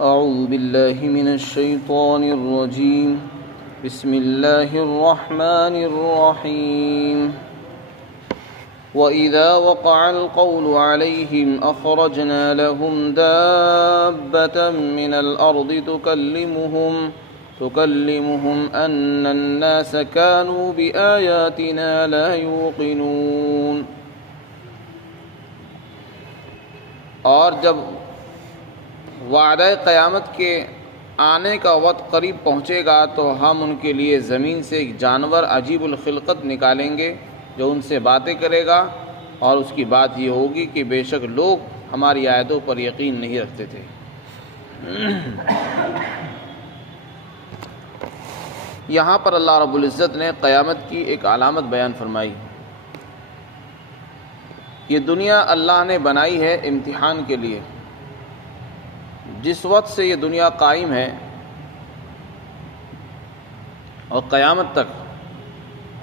أعوذ بالله من الشيطان الرجيم بسم الله الرحمن الرحيم وإذا وقع القول عليهم أخرجنا لهم دابة من الأرض تكلمهم أن الناس كانوا بآياتنا لا يوقنون۔ اور جب وعدہ قیامت کے آنے کا وقت قریب پہنچے گا تو ہم ان کے لیے زمین سے ایک جانور عجیب الخلقت نکالیں گے جو ان سے باتیں کرے گا، اور اس کی بات یہ ہوگی کہ بے شک لوگ ہماری آیتوں پر یقین نہیں رکھتے تھے۔ یہاں پر اللہ رب العزت نے قیامت کی ایک علامت بیان فرمائی۔ یہ دنیا اللہ نے بنائی ہے امتحان کے لیے۔ جس وقت سے یہ دنیا قائم ہے اور قیامت تک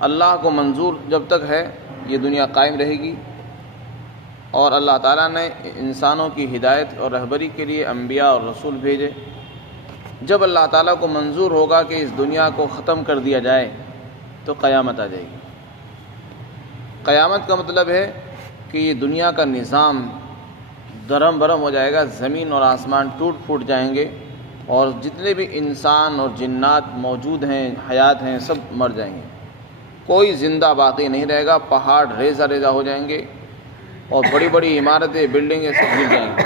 اللہ کو منظور جب تک ہے یہ دنیا قائم رہے گی، اور اللہ تعالیٰ نے انسانوں کی ہدایت اور رہبری کے لیے انبیاء اور رسول بھیجے۔ جب اللہ تعالیٰ کو منظور ہوگا کہ اس دنیا کو ختم کر دیا جائے تو قیامت آ جائے گی۔ قیامت کا مطلب ہے کہ یہ دنیا کا نظام درہم برہم ہو جائے گا، زمین اور آسمان ٹوٹ پھوٹ جائیں گے، اور جتنے بھی انسان اور جنات موجود ہیں، حیات ہیں، سب مر جائیں گے۔ کوئی زندہ باقی نہیں رہے گا، پہاڑ ریزہ ریزہ ہو جائیں گے، اور بڑی بڑی عمارتیں، بلڈنگیں سب گر جائیں گی۔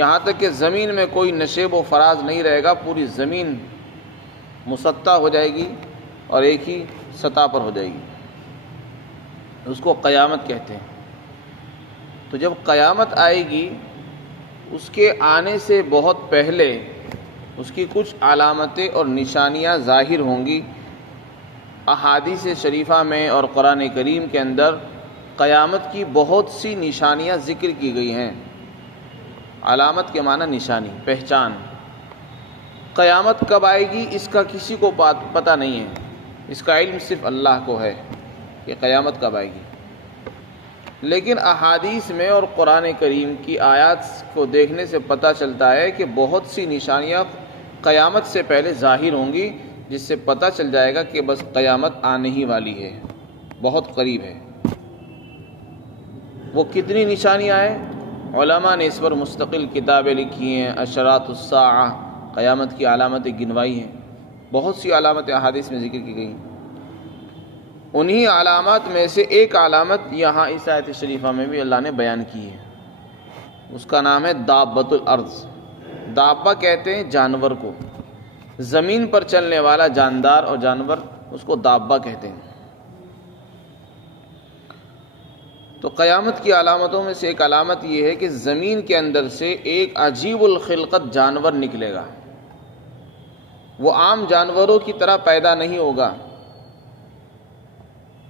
یہاں تک کہ زمین میں کوئی نشیب و فراز نہیں رہے گا، پوری زمین مسطح ہو جائے گی اور ایک ہی سطح پر ہو جائے گی۔ اس کو قیامت کہتے ہیں۔ تو جب قیامت آئے گی، اس کے آنے سے بہت پہلے اس کی کچھ علامتیں اور نشانیاں ظاہر ہوں گی۔ احادیث شریفہ میں اور قرآن کریم کے اندر قیامت کی بہت سی نشانیاں ذکر کی گئی ہیں۔ علامت کے معنی نشانی، پہچان۔ قیامت کب آئے گی اس کا کسی کو پتہ نہیں ہے، اس کا علم صرف اللہ کو ہے کہ قیامت کب آئے گی۔ لیکن احادیث میں اور قرآن کریم کی آیات کو دیکھنے سے پتہ چلتا ہے کہ بہت سی نشانیاں قیامت سے پہلے ظاہر ہوں گی، جس سے پتہ چل جائے گا کہ بس قیامت آنے ہی والی ہے، بہت قریب ہے۔ وہ کتنی نشانیاں ہیں؟ علماء نے اس پر مستقل کتابیں لکھی ہیں، اشراط الساعہ، قیامت کی علامتیں گنوائی ہیں۔ بہت سی علامتیں احادیث میں ذکر کی گئی۔ انہی علامات میں سے ایک علامت یہاں اس آیت شریفہ میں بھی اللہ نے بیان کی ہے۔ اس کا نام ہے دابۃ الارض۔ دابہ کہتے ہیں جانور کو، زمین پر چلنے والا جاندار اور جانور، اس کو دابہ کہتے ہیں۔ تو قیامت کی علامتوں میں سے ایک علامت یہ ہے کہ زمین کے اندر سے ایک عجیب الخلقت جانور نکلے گا۔ وہ عام جانوروں کی طرح پیدا نہیں ہوگا،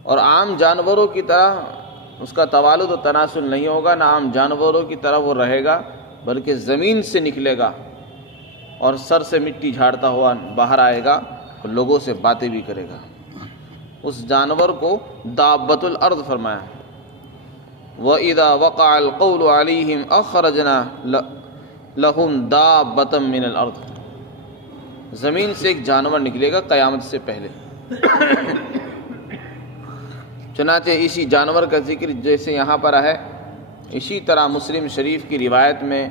اور عام جانوروں کی طرح اس کا توالد و تناسل نہیں ہوگا، نہ عام جانوروں کی طرح وہ رہے گا، بلکہ زمین سے نکلے گا اور سر سے مٹی جھاڑتا ہوا باہر آئے گا اور لوگوں سے باتیں بھی کرے گا۔ اس جانور کو دابۃ الارض فرمایا۔ وَإِذَا وَقَعَ الْقَوْلُ عَلَيْهِمْ أَخْرَجْنَا لَهُمْ دَابَّةً مِّنَ الْأَرْضِ۔ زمین سے ایک جانور نکلے گا قیامت سے پہلے۔ چنانچہ اسی جانور کا ذکر جیسے یہاں پر ہے، اسی طرح مسلم شریف کی روایت میں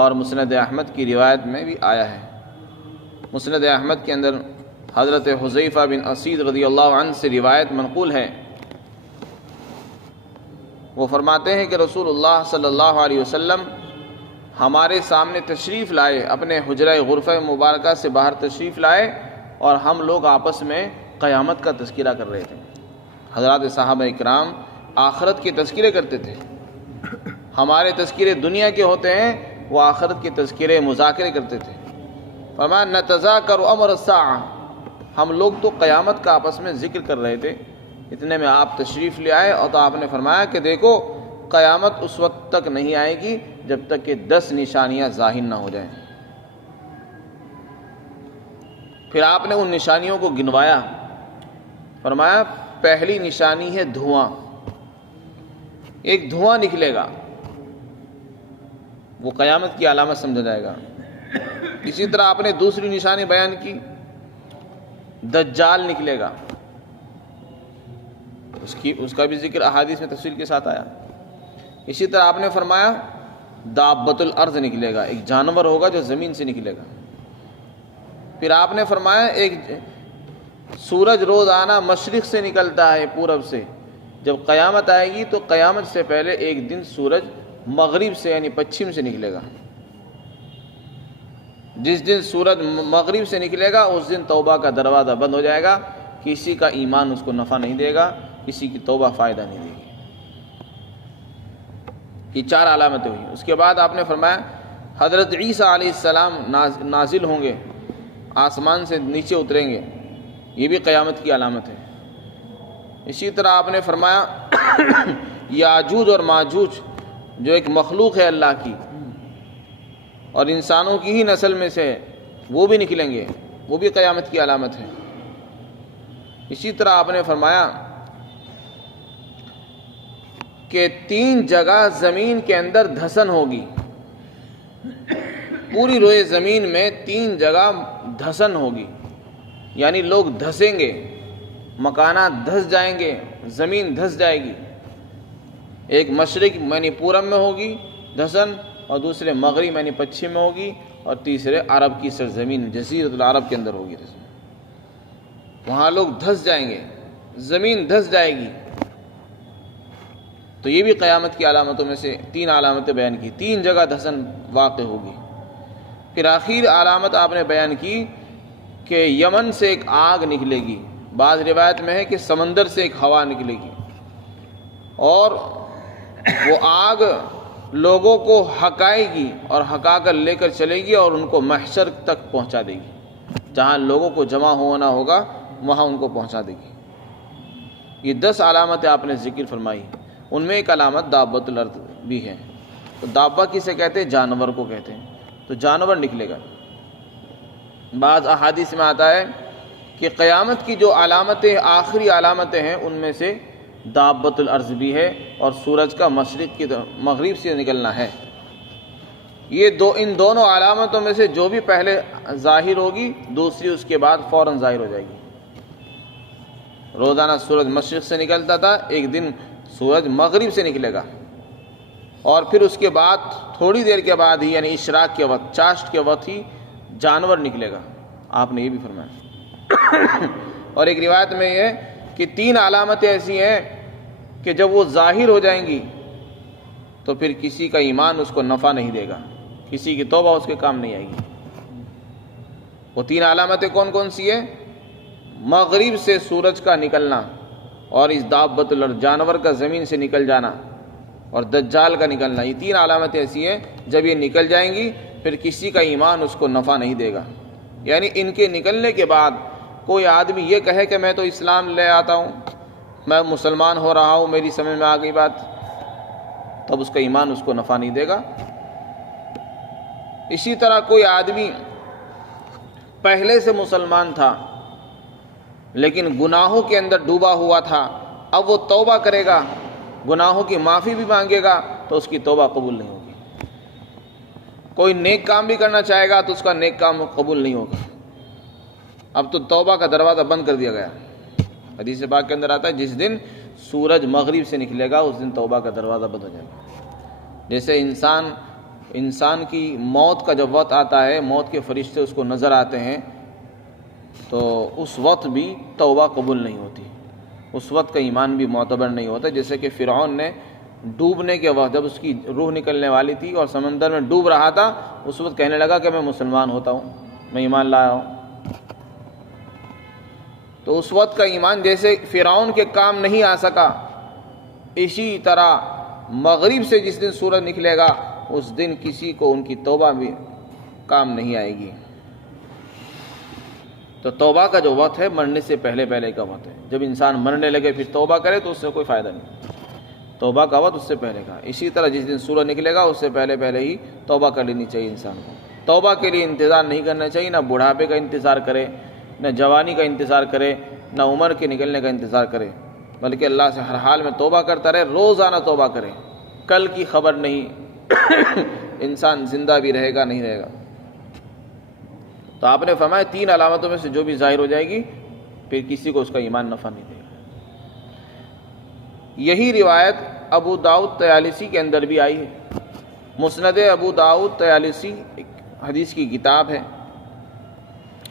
اور مسند احمد کی روایت میں بھی آیا ہے۔ مسند احمد کے اندر حضرت حذیفہ بن اسید رضی اللہ عنہ سے روایت منقول ہے۔ وہ فرماتے ہیں کہ رسول اللہ صلی اللہ علیہ وسلم ہمارے سامنے تشریف لائے، اپنے حجرہ غرفہ مبارکہ سے باہر تشریف لائے، اور ہم لوگ آپس میں قیامت کا تذکرہ کر رہے تھے۔ حضرات صحابہ اکرام آخرت کے تذکرے کرتے تھے۔ ہمارے تذکرے دنیا کے ہوتے ہیں، وہ آخرت کے تذکرے مذاکرے کرتے تھے۔ فرمایا نتذاکر امر الساعہ، ہم لوگ تو قیامت کا آپس میں ذکر کر رہے تھے، اتنے میں آپ تشریف لے آئے، اور تو آپ نے فرمایا کہ دیکھو قیامت اس وقت تک نہیں آئے گی جب تک کہ 10 نشانیاں ظاہر نہ ہو جائیں۔ پھر آپ نے ان نشانیوں کو گنوایا۔ فرمایا پہلی نشانی ہے دھواں، ایک دھواں نکلے گا، وہ قیامت کی علامت سمجھا جائے گا۔ اسی طرح آپ نے دوسری نشانی بیان کی، دجال نکلے گا، اس کا بھی ذکر احادیث میں تفصیل کے ساتھ آیا۔ اسی طرح آپ نے فرمایا دابۃ الارض نکلے گا، ایک جانور ہوگا جو زمین سے نکلے گا۔ پھر آپ نے فرمایا ایک سورج روزانہ مشرق سے نکلتا ہے، پورب سے، جب قیامت آئے گی تو قیامت سے پہلے ایک دن سورج مغرب سے یعنی پچھم سے نکلے گا۔ جس دن سورج مغرب سے نکلے گا اس دن توبہ کا دروازہ بند ہو جائے گا، کسی کا ایمان اس کو نفع نہیں دے گا، کسی کی توبہ فائدہ نہیں دے گی۔ یہ 4 علامتیں ہوئی۔ اس کے بعد آپ نے فرمایا حضرت عیسیٰ علیہ السلام نازل ہوں گے، آسمان سے نیچے اتریں گے، یہ بھی قیامت کی علامت ہے۔ اسی طرح آپ نے فرمایا یاجوج اور ماجوج جو ایک مخلوق ہے اللہ کی اور انسانوں کی ہی نسل میں سے وہ بھی نکلیں گے، وہ بھی قیامت کی علامت ہے۔ اسی طرح آپ نے فرمایا کہ 3 جگہ زمین کے اندر دھسن ہوگی، پوری روئے زمین میں 3 جگہ دھسن ہوگی، یعنی لوگ دھسیں گے، مکانات دھس جائیں گے، زمین دھس جائے گی۔ ایک مشرق یعنی پورب میں ہوگی دھسن، اور دوسرے مغرب یعنی پچھم میں ہوگی، اور تیسرے عرب کی سرزمین جزیرۃ العرب کے اندر ہوگی۔ وہاں لوگ دھس جائیں گے، زمین دھس جائے گی۔ تو یہ بھی قیامت کی علامتوں میں سے 3 علامتیں بیان کی، 3 جگہ دھسن واقع ہوگی۔ پھر آخر علامت آپ نے بیان کی کہ یمن سے ایک آگ نکلے گی، بعض روایت میں ہے کہ سمندر سے ایک ہوا نکلے گی، اور وہ آگ لوگوں کو ہکائے گی اور ہکا کر لے کر چلے گی اور ان کو محشر تک پہنچا دے گی، جہاں لوگوں کو جمع ہونا ہوگا وہاں ان کو پہنچا دے گی۔ یہ 10 علامتیں آپ نے ذکر فرمائی، ان میں ایک علامت دابۃ الارض بھی ہے۔ تو دابہ کسے کہتے ہیں؟ جانور کو کہتے ہیں۔ تو جانور نکلے گا۔ بعض احادیث میں آتا ہے کہ قیامت کی جو علامتیں آخری علامتیں ہیں ان میں سے دابۃ الارض بھی ہے، اور سورج کا مشرق کی مغرب سے نکلنا ہے۔ ان دونوں علامتوں میں سے جو بھی پہلے ظاہر ہوگی دوسری اس کے بعد فوراً ظاہر ہو جائے گی۔ روزانہ سورج مشرق سے نکلتا تھا، ایک دن سورج مغرب سے نکلے گا، اور پھر اس کے بعد تھوڑی دیر کے بعد ہی یعنی اشراق کے وقت، چاشت کے وقت ہی جانور نکلے گا۔ آپ نے یہ بھی فرمایا۔ اور ایک روایت میں یہ ہے کہ 3 علامتیں ایسی ہیں کہ جب وہ ظاہر ہو جائیں گی تو پھر کسی کا ایمان اس کو نفع نہیں دے گا، کسی کی توبہ اس کے کام نہیں آئے گی۔ وہ 3 علامتیں کون کون سی ہیں؟ مغرب سے سورج کا نکلنا، اور اس دابۃ الارض جانور کا زمین سے نکل جانا، اور دجال کا نکلنا۔ یہ 3 علامتیں ایسی ہیں جب یہ نکل جائیں گی پھر کسی کا ایمان اس کو نفع نہیں دے گا۔ یعنی ان کے نکلنے کے بعد کوئی آدمی یہ کہے کہ میں تو اسلام لے آتا ہوں، میں مسلمان ہو رہا ہوں، میری سمجھ میں آ گئی بات، تب اس کا ایمان اس کو نفع نہیں دے گا۔ اسی طرح کوئی آدمی پہلے سے مسلمان تھا لیکن گناہوں کے اندر ڈوبا ہوا تھا، اب وہ توبہ کرے گا، گناہوں کی معافی بھی مانگے گا تو اس کی توبہ قبول نہیں ہوگی۔ کوئی نیک کام بھی کرنا چاہے گا تو اس کا نیک کام قبول نہیں ہوگا۔ اب تو توبہ کا دروازہ بند کر دیا گیا۔ حدیث پاک کے اندر آتا ہے جس دن سورج مغرب سے نکلے گا اس دن توبہ کا دروازہ بند ہو جائے گا۔ جیسے انسان کی موت کا جب وقت آتا ہے، موت کے فرشتے اس کو نظر آتے ہیں، تو اس وقت بھی توبہ قبول نہیں ہوتی، اس وقت کا ایمان بھی معتبر نہیں ہوتا۔ جیسے کہ فرعون نے ڈوبنے کے وقت جب اس کی روح نکلنے والی تھی اور سمندر میں ڈوب رہا تھا، اس وقت کہنے لگا کہ میں مسلمان ہوتا ہوں، میں ایمان لایا ہوں۔ تو اس وقت کا ایمان جیسے فرعون کے کام نہیں آ سکا، اسی طرح مغرب سے جس دن سورج نکلے گا اس دن کسی کو ان کی توبہ بھی کام نہیں آئے گی۔ تو توبہ کا جو وقت ہے مرنے سے پہلے کا وقت ہے۔ جب انسان مرنے لگے پھر توبہ کرے تو اس سے کوئی فائدہ نہیں، توبہ کا وقت اس سے پہلے کا۔ اسی طرح جس دن سورج نکلے گا اس سے پہلے ہی توبہ کر لینی چاہیے انسان کو۔ توبہ کے لیے انتظار نہیں کرنا چاہیے، نہ بڑھاپے کا انتظار کرے، نہ جوانی کا انتظار کرے، نہ عمر کے نکلنے کا انتظار کرے، بلکہ اللہ سے ہر حال میں توبہ کرتا رہے، روزانہ توبہ کرے۔ کل کی خبر نہیں، انسان زندہ بھی رہے گا نہیں رہے گا۔ تو آپ نے فرمایا 3 علامتوں میں سے جو بھی ظاہر ہو جائے گی پھر کسی کو اس کا ایمان نفع نہیں دے گا۔ یہی روایت ابو داؤد طیالسی کے اندر بھی آئی ہے۔ مسند ابو داؤد طیالسی ایک حدیث کی کتاب ہے،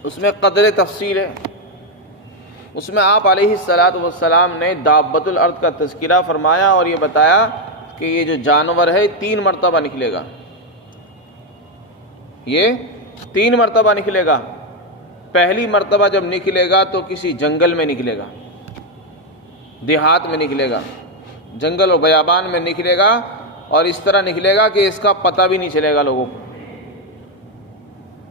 اس میں قدر تفصیل ہے۔ اس میں آپ علیہ الصلاۃ والسلام نے دابۃ الارض کا تذکرہ فرمایا اور یہ بتایا کہ یہ جو جانور ہے 3 مرتبہ نکلے گا، یہ 3 مرتبہ نکلے گا۔ پہلی مرتبہ جب نکلے گا تو کسی جنگل میں نکلے گا، دیہات میں نکلے گا، جنگل اور بیابان میں نکلے گا، اور اس طرح نکلے گا کہ اس کا پتہ بھی نہیں چلے گا لوگوں کو۔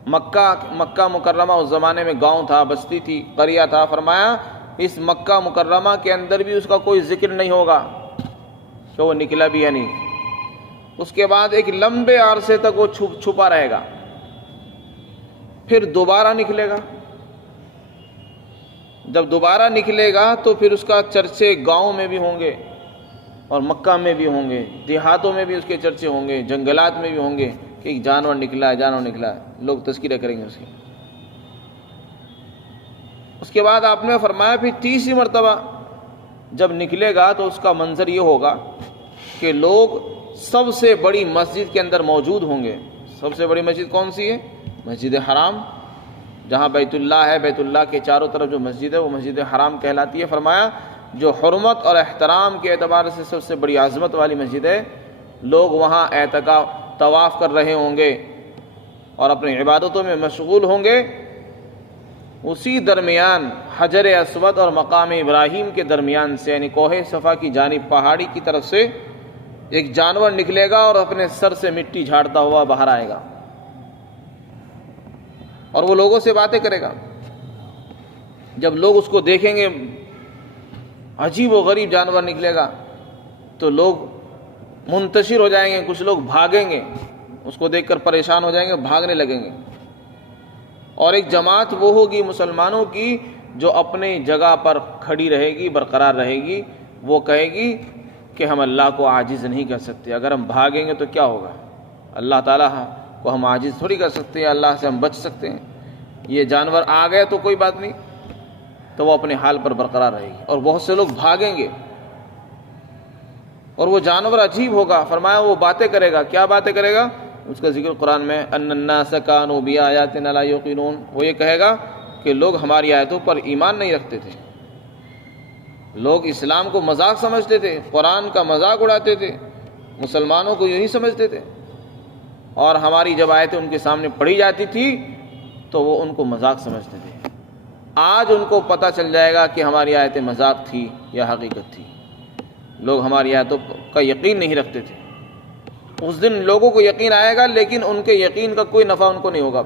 مکہ مکرمہ اس زمانے میں گاؤں تھا، بستی تھی، قریہ تھا۔ فرمایا اس مکہ مکرمہ کے اندر بھی اس کا کوئی ذکر نہیں ہوگا کہ وہ نکلا بھی یا نہیں۔ اس کے بعد ایک لمبے عرصے تک وہ چھپا رہے گا، پھر دوبارہ نکلے گا۔ جب دوبارہ نکلے گا تو پھر اس کا چرچے گاؤں میں بھی ہوں گے اور مکہ میں بھی ہوں گے، دیہاتوں میں بھی اس کے چرچے ہوں گے، جنگلات میں بھی ہوں گے کہ ایک جانور نکلا ہے، جانور نکلا ہے، لوگ تذکرہ کریں گے اس کے۔ اس کے بعد آپ نے فرمایا پھر 30 مرتبہ جب نکلے گا تو اس کا منظر یہ ہوگا کہ لوگ سب سے بڑی مسجد کے اندر موجود ہوں گے۔ سب سے بڑی مسجد کون سی ہے؟ مسجد حرام، جہاں بیت اللہ ہے، بیت اللہ کے چاروں طرف جو مسجد ہے وہ مسجد حرام کہلاتی ہے۔ فرمایا جو حرمت اور احترام کے اعتبار سے سب سے بڑی عظمت والی مسجد ہے، لوگ وہاں اعتکاف طواف کر رہے ہوں گے اور اپنی عبادتوں میں مشغول ہوں گے۔ اسی درمیان حجر اسود اور مقام ابراہیم کے درمیان سے، یعنی کوہ صفا کی جانب پہاڑی کی طرف سے ایک جانور نکلے گا اور اپنے سر سے مٹی جھاڑتا ہوا باہر آئے گا اور وہ لوگوں سے باتیں کرے گا۔ جب لوگ اس کو دیکھیں گے، عجیب و غریب جانور نکلے گا، تو لوگ منتشر ہو جائیں گے، کچھ لوگ بھاگیں گے، اس کو دیکھ کر پریشان ہو جائیں گے، بھاگنے لگیں گے۔ اور ایک جماعت وہ ہوگی مسلمانوں کی جو اپنی جگہ پر کھڑی رہے گی، برقرار رہے گی۔ وہ کہے گی کہ ہم اللہ کو عاجز نہیں کر سکتے، اگر ہم بھاگیں گے تو کیا ہوگا؟ اللہ تعالیٰ کو ہم عاجز تھوڑی کر سکتے ہیں، اللہ سے ہم بچ سکتے ہیں۔ یہ جانور آ گئے تو کوئی بات نہیں، تو وہ اپنے حال پر برقرار رہے گی اور بہت سے لوگ بھاگیں گے اور وہ جانور عجیب ہوگا۔ فرمایا وہ باتیں کرے گا۔ کیا باتیں کرے گا؟ اس کا ذکر قرآن میں ان الناس کانوا بآیاتنا لا یوقنون، وہ یہ کہے گا کہ لوگ ہماری آیتوں پر ایمان نہیں رکھتے تھے، لوگ اسلام کو مذاق سمجھتے تھے، قرآن کا مذاق اڑاتے تھے، مسلمانوں کو یہی سمجھتے تھے، اور ہماری جب آیتیں ان کے سامنے پڑھی جاتی تھی تو وہ ان کو مذاق سمجھتے تھے۔ آج ان کو پتہ چل جائے گا کہ ہماری آیتیں مذاق تھی یا حقیقت تھی۔ لوگ ہماری آیتوں کا یقین نہیں رکھتے تھے۔ اس دن لوگوں کو یقین آئے گا، لیکن ان کے یقین کا کوئی نفع ان کو نہیں ہوگا۔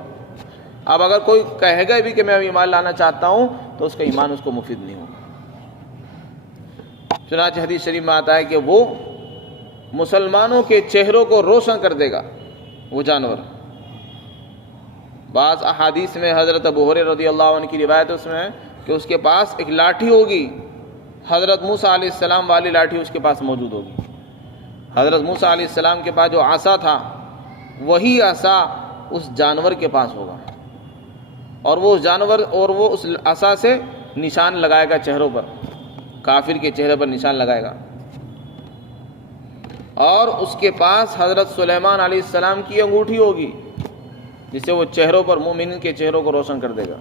اب اگر کوئی کہے گا بھی کہ میں ایمان لانا چاہتا ہوں تو اس کا ایمان اس کو مفید نہیں ہوگا۔ چنانچہ حدیث شریف میں آتا ہے کہ وہ مسلمانوں کے چہروں کو روشن کر دے گا وہ جانور۔ بعض احادیث میں حضرت ابو ہریرہ رضی اللہ عنہ کی روایت اس میں ہے کہ اس کے پاس ایک لاٹھی ہوگی، حضرت موسیٰ علیہ السلام والی لاٹھی اس کے پاس موجود ہوگی۔ حضرت موسیٰ علیہ السلام کے پاس جو عصا تھا وہی عصا اس جانور کے پاس ہوگا، اور وہ جانور اور وہ اس عصا سے نشان لگائے گا چہروں پر، کافر کے چہرے پر نشان لگائے گا۔ اور اس کے پاس حضرت سلیمان علیہ السلام کی انگوٹھی ہوگی جسے وہ چہروں پر، مومن کے چہروں کو روشن کر دے گا۔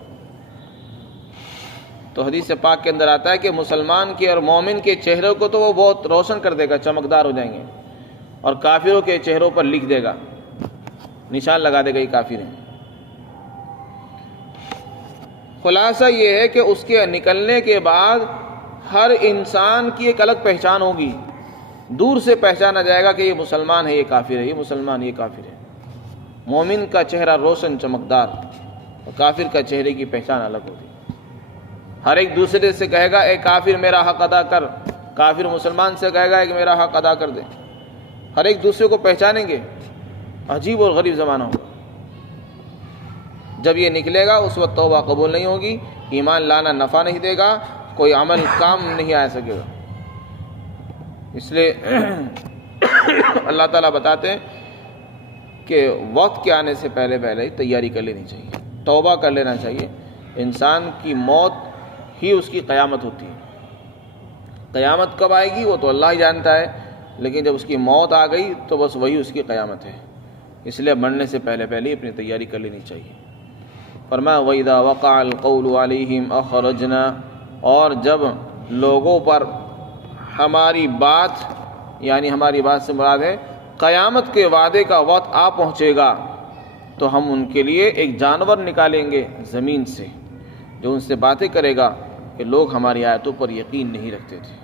تو حدیث پاک کے اندر آتا ہے کہ مسلمان کے اور مومن کے چہروں کو تو وہ بہت روشن کر دے گا، چمکدار ہو جائیں گے، اور کافروں کے چہروں پر لکھ دے گا، نشان لگا دے گا یہ کافر ہیں۔ خلاصہ یہ ہے کہ اس کے نکلنے کے بعد ہر انسان کی ایک الگ پہچان ہوگی، دور سے پہچانا جائے گا کہ یہ مسلمان ہے، یہ کافر ہے، یہ مسلمان، یہ کافر ہے۔ مومن کا چہرہ روشن چمکدار اور کافر کا چہرے کی پہچان الگ ہوگی۔ ہر ایک دوسرے سے کہے گا اے کافر میرا حق ادا کر، کافر مسلمان سے کہے گا کہ میرا حق ادا کر دے۔ ہر ایک دوسرے کو پہچانیں گے۔ عجیب اور غریب زمانہ ہوگا۔ جب یہ نکلے گا اس وقت توبہ قبول نہیں ہوگی، ایمان لانا نفع نہیں دے گا، کوئی عمل کام نہیں آ سکے گا۔ اس لیے اللہ تعالیٰ بتاتے ہیں کہ وقت کے آنے سے پہلے ہی تیاری کر لینی چاہیے۔ توبہ کر لینا چاہیے۔ انسان کی موت ہی اس کی قیامت ہوتی ہے۔ قیامت کب آئے گی وہ تو اللہ ہی جانتا ہے، لیکن جب اس کی موت آ گئی تو بس وہی اس کی قیامت ہے۔ اس لیے مرنے سے پہلے ہی اپنی تیاری کر لینی چاہیے۔ فرمایا وَإِذَا وَقَعَ الْقَوْلُ عَلَيْهِمْ أَخْرَجْنَا، اور جب لوگوں پر ہماری بات، یعنی ہماری بات سے مراد ہے قیامت کے وعدے کا وقت آ پہنچے گا، تو ہم ان کے لیے ایک جانور نکالیں گے زمین سے جو ان سے باتیں کرے گا کہ لوگ ہماری آیتوں پر یقین نہیں رکھتے تھے۔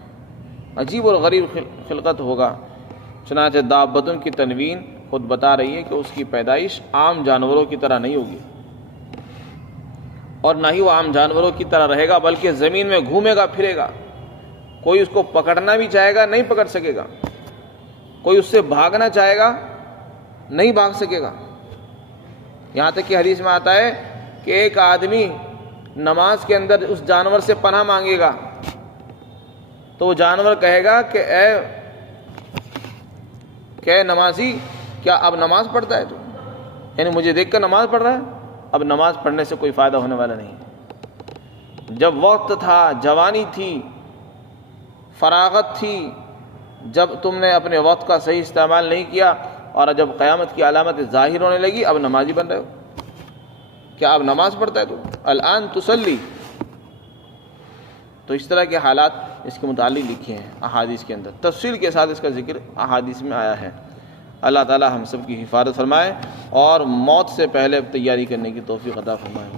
عجیب اور غریب خلقت ہوگا۔ چنانچہ دابتن کی تنوین خود بتا رہی ہے کہ اس کی پیدائش عام جانوروں کی طرح نہیں ہوگی، اور نہ ہی وہ عام جانوروں کی طرح رہے گا، بلکہ زمین میں گھومے گا پھرے گا۔ کوئی اس کو پکڑنا بھی چاہے گا نہیں پکڑ سکے گا، کوئی اس سے بھاگنا چاہے گا نہیں بھاگ سکے گا۔ یہاں تک کہ حدیث میں آتا ہے کہ ایک آدمی نماز کے اندر اس جانور سے پناہ مانگے گا تو وہ جانور کہے گا کہ اے نمازی، کیا اب نماز پڑھتا ہے تو؟ یعنی مجھے دیکھ کر نماز پڑھ رہا ہے، اب نماز پڑھنے سے کوئی فائدہ ہونے والا نہیں۔ جب وقت تھا، جوانی تھی، فراغت تھی، جب تم نے اپنے وقت کا صحیح استعمال نہیں کیا، اور جب قیامت کی علامت ظاہر ہونے لگی اب نمازی بن رہے ہو؟ کیا اب نماز پڑھتا ہے تو؟ الان تصلی۔ تو اس طرح کے حالات اس کے متعلق لکھے ہیں احادیث کے اندر، تفصیل کے ساتھ اس کا ذکر احادیث میں آیا ہے۔ اللہ تعالی ہم سب کی حفاظت فرمائے اور موت سے پہلے تیاری کرنے کی توفیق عطا فرمائے۔